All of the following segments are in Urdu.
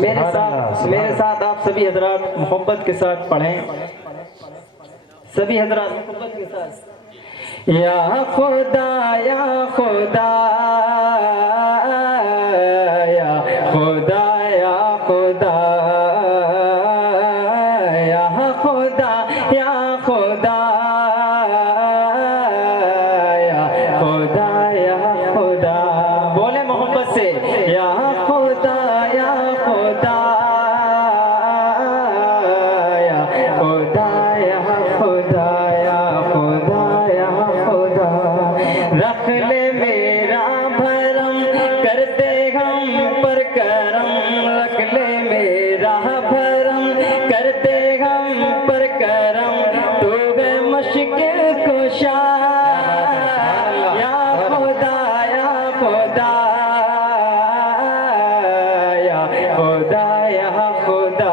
میرے ساتھ آپ سبھی حضرات محبت کے ساتھ پڑھیں. سبھی حضرات محبت کے ساتھ. یا خدا یا خدا یا خدا یا خدا یا خدا یا خدا یا خدا یا خدا. بولے محبت سے. یا خدا یا خدا یا خدا یا خدا یا خدا یا خدا. رکھ لے میرا بھرم کر دے ہم پر کرم. رکھ لے میرا بھرم کر دے ہم پر کرم. تو ہے مشکل کشا. یا خدا یا خدا یا خدا یا خدا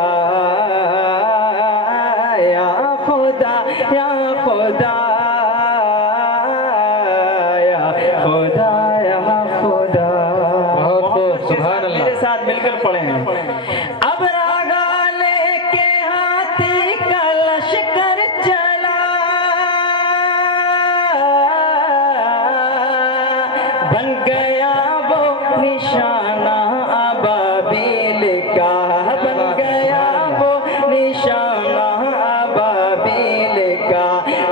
یا خدا یا خدا یا خدا یا خدا. بہت خوب. سبحان اللہ. میرے ساتھ مل کر پڑھیں. اب راگا لے کے ہاتھی کا لشکر چلا. بن گیا وہ نشانہ ابابیل کا. بن گیا وہ نشانہ ابابیل کا.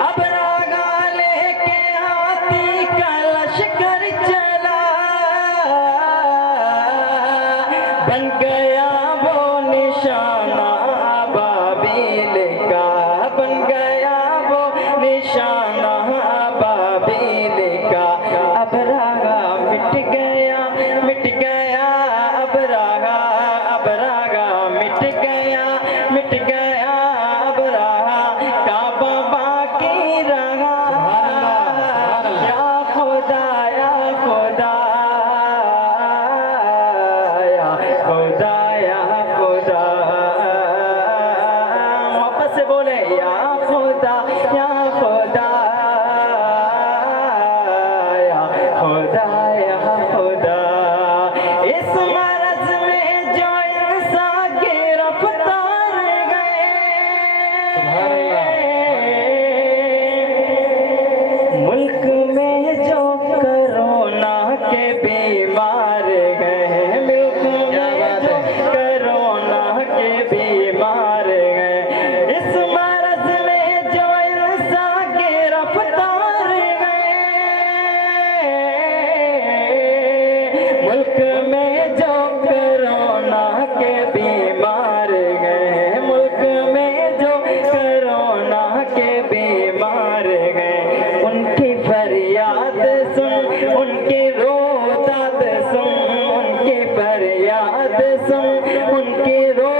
اب راگا لے کے ہاتھی کا لشکر چلا. بن گیا وہ نشانہ ابابیل کا. بن گیا وہ نشانہ ابابیل کا. اب راگا مٹ گیا مٹ گیا. اب راگا مٹ گیا مٹ گیا. اب راگا کعبہ باقی رہا. یا خدا یا خدا یا خدا یا خدا. واپس سے بولے. یا خدا یا خدا یا خدا یا خدا. اس مرض میں جو انسان گرفتار گئے. ملک میں جو کرونا کے بیمار گئے. ملک میں جو کرونا کے بیمار گئے. اس مرض میں جو انسان گرفتار گئے. ملک میں جو کرونا کے بیمار گئے. ملک میں جو کرونا کے بیمار گئے. ان کی فریاد سن ان کی رو داد سن. ان کی فریاد سن ان کی رو